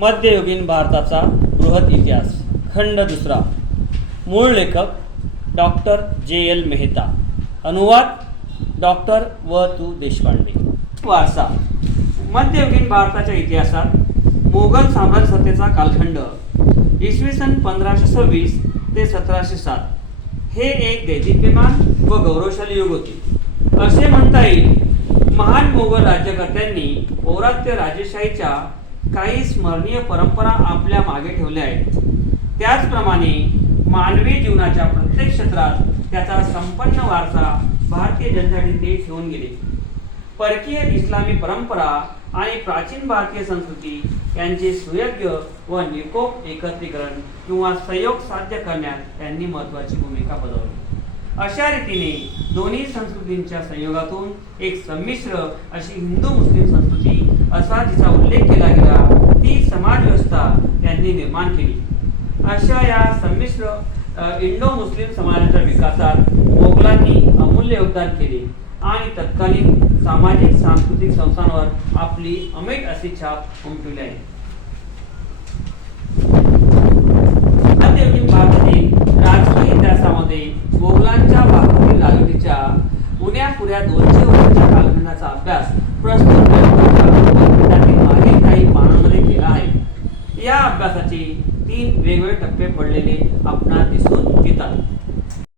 मध्ययुगीन भारताचा बृहत इतिहास खंड दुसरा. मूळ लेखक डॉक्टर जे.एल. मेहता. अनुवाद डॉक्टर व.तु. देशपांडे. वारसा. मध्ययुगीन भारताच्या इतिहासात मोगल साम्राज्य सत्तेचा कालखंड इसवी सन 1526 ते 1707 हे एक दैदिप्यमान व गौरवशाली युग होते असे म्हणता येईल. महान मोगल राज्यकर्त्यांनी पौरात्य राजेशाहीच्या काही स्मरणीय परंपरा आपल्या मागे ठेवल्या आहेत. त्याचप्रमाणे मानवी जीवनाच्या प्रत्येक क्षेत्रात त्याचा संपन्न वारसा भारतीय जनतेसाठी ते ठेवून गेले. परकीय इस्लामी परंपरा आणि प्राचीन भारतीय संस्कृती यांचे सुयोग्य व निकोप एकत्रीकरण किंवा संयोग साध्य करण्यात त्यांनी महत्त्वाची भूमिका बजावली. अशा रीतीने दोन्ही संस्कृतींच्या संयोगातून एक संमिश्र अशी हिंदू मुस्लिम संस्कृती असा जिचा उल्लेख केला गेला ती समाज व्यवस्था त्यांनी निर्माण केली. अशा या संमिश्र इंडो मुस्लिम समाजाच्या विकासात मोगलांनी अमूल्य योगदान केले आणि तत्कालीन सामाजिक सांस्कृतिक संस्थांवर आपली अमिट अशी छाप उमटवली आहे. मध्ययुगीन भारतातील राजकीय इतिहासामध्ये मोगलांच्या भारतातील राजवटीच्या उण्यापुऱ्या 200 वर्षांच्या कालखंडाचा अभ्यास प्रस्तुत त्यातील मागील काही पानांमध्ये केला आहे. या अभ्यासाचे 3 वेगवेगळे टप्पे पडलेले आपणास दिसून येतात.